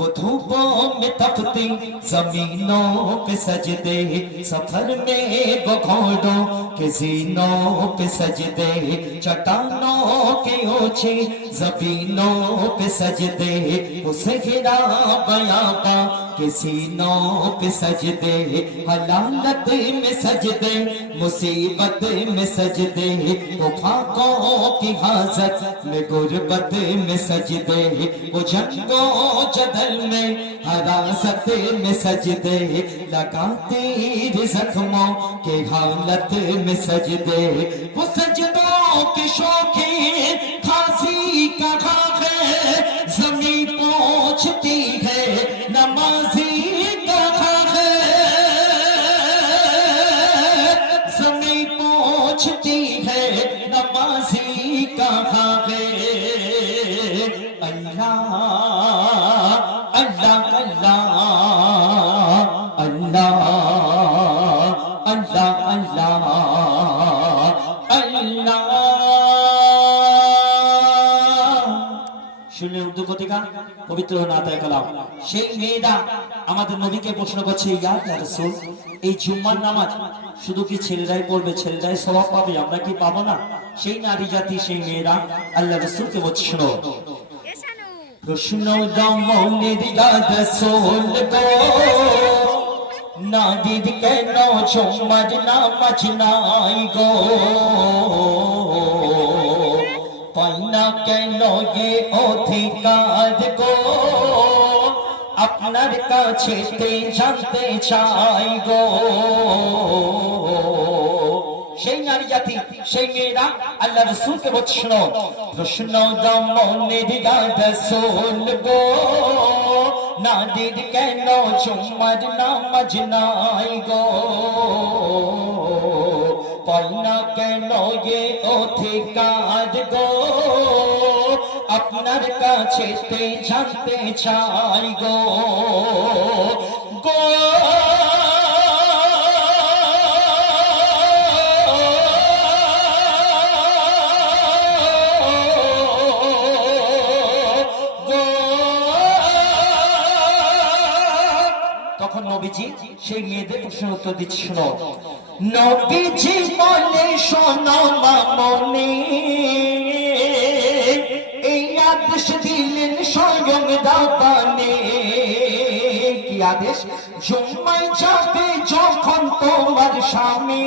वो धूपों में तपती जमीनों पे सजदे, सफर में वो घोड़ों के जीनों पे सजदे, चट्टानों के ऊंची जमीनों पे सजदे, उसे गिरा बयाबा के सीनों पे सजदे, हलालत में सजदे, मुसीबत में सजदे, फाकों की हाजत में गुर्बत में सजदे, वो जंगों जदल में हरासत में सजदे, लगाते जख्मों के हालत में सजदे, वो सजदों की शौकीन खांसी कहाँ है, जमीन पहुंचती है नमाजी कहाँ है, जमीन पहुंचती है नमाजी कहाँ है। अल्लाह अल्लाह अल्लाह अल्लाह अल्लाह अल्लाह अल्लाह। শুনলেন উর্দু কতিকা পবিত্র নাতায়ে কালাম। সেই মেয়েরা আমাদের নবীকে প্রশ্ন করছে, ইয়া রাসূল, এই জুম্মার নামাজ শুধু কি ছেলেরাই পড়বে, ছেলেরাই সওয়াব পাবে, আমরা কি পাবো না? সেই নারী জাতি, সেই মেয়েরা আল্লাহ রাসূলকে বলছে, শোনো প্রশ্ন দমনের ইয়া রাসূল গো, নারীর কেন জুম্মার নামাজ নাই গো, পাইনা কেন এ অধিকার গো, আপনার কাছে জানতে চাই গো। সেই নারী জাতি, সেই মেয়েরা আল্লাহ রাসূলকে বলছে, শোনো প্রশ্ন দমনের ইয়া রাসূল গো, নারীর কেন জুম্মার নামাজ নাই গো, পাইনা কেন এ অধিকার গো, আপনার কাছে জানতে চাই গো গো। তখন নবীজি সেই মেয়েদের প্রশ্নের উত্তর দিচ্ছে, শোনো নবীজি বলে, শোনো মামনি, এই আদেশ দিলেন স্বয়ং রাব্বানি। কি আদেশ? জুম্মায় যাবে যখন তোমার স্বামী,